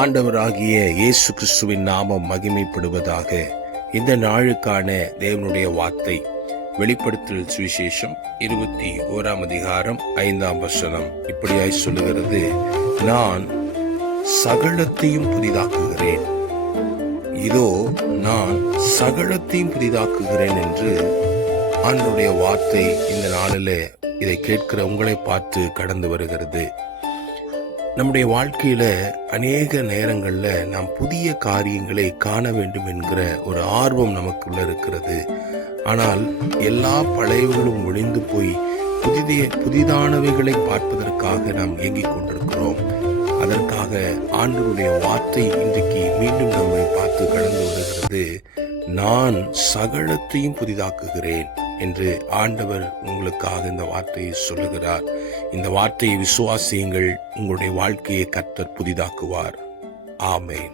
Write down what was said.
ஆண்டவராகிய இயேசு கிறிஸ்துவின் நாமம் மகிமைப்படுவதாக. இந்த நாளுக்கான தேவனுடைய வார்த்தை வெளிப்படுத்தல் சுவிசேஷம் 21 அதிகாரம் 5ஆம் வசனம் இப்படியாய் சொல்லுகிறது, நான் சகலத்தையும் புதிதாக்குகிறேன். இதோ நான் சகலத்தையும் புதிதாக்குகிறேன் என்று ஆண்டவருடைய வார்த்தை இந்த நாளில் இதை கேட்கிற உங்களை பார்த்து கடந்து வருகிறது. நம்முடைய வாழ்க்கையில அநேக நேரங்கள்ல நாம் புதிய காரியங்களை காண வேண்டும் என்கிற ஒரு ஆர்வம் நமக்குள்ள இருக்கிறது. ஆனால் எல்லா பழையவர்களும் ஒழிந்து போய் புதிதானவைகளை பார்ப்பதற்காக நாம் இயங்கிக் கொண்டிருக்கிறோம். அதற்காக ஆண்டவருடைய வார்த்தை இன்றைக்கு மீண்டும் நம்மை பார்த்து கடந்து வருகிறது. நான் சகலத்தையும் புதிதாக்குகிறேன் என்று ஆண்டவர் உங்களுக்காக இந்த வார்த்தையை சொல்லுகிறார். இந்த வார்த்தையை விசுவாசியுங்கள், உங்களுடைய வாழ்க்கையை கர்த்தர் புதிதாக்குவார். ஆமென்.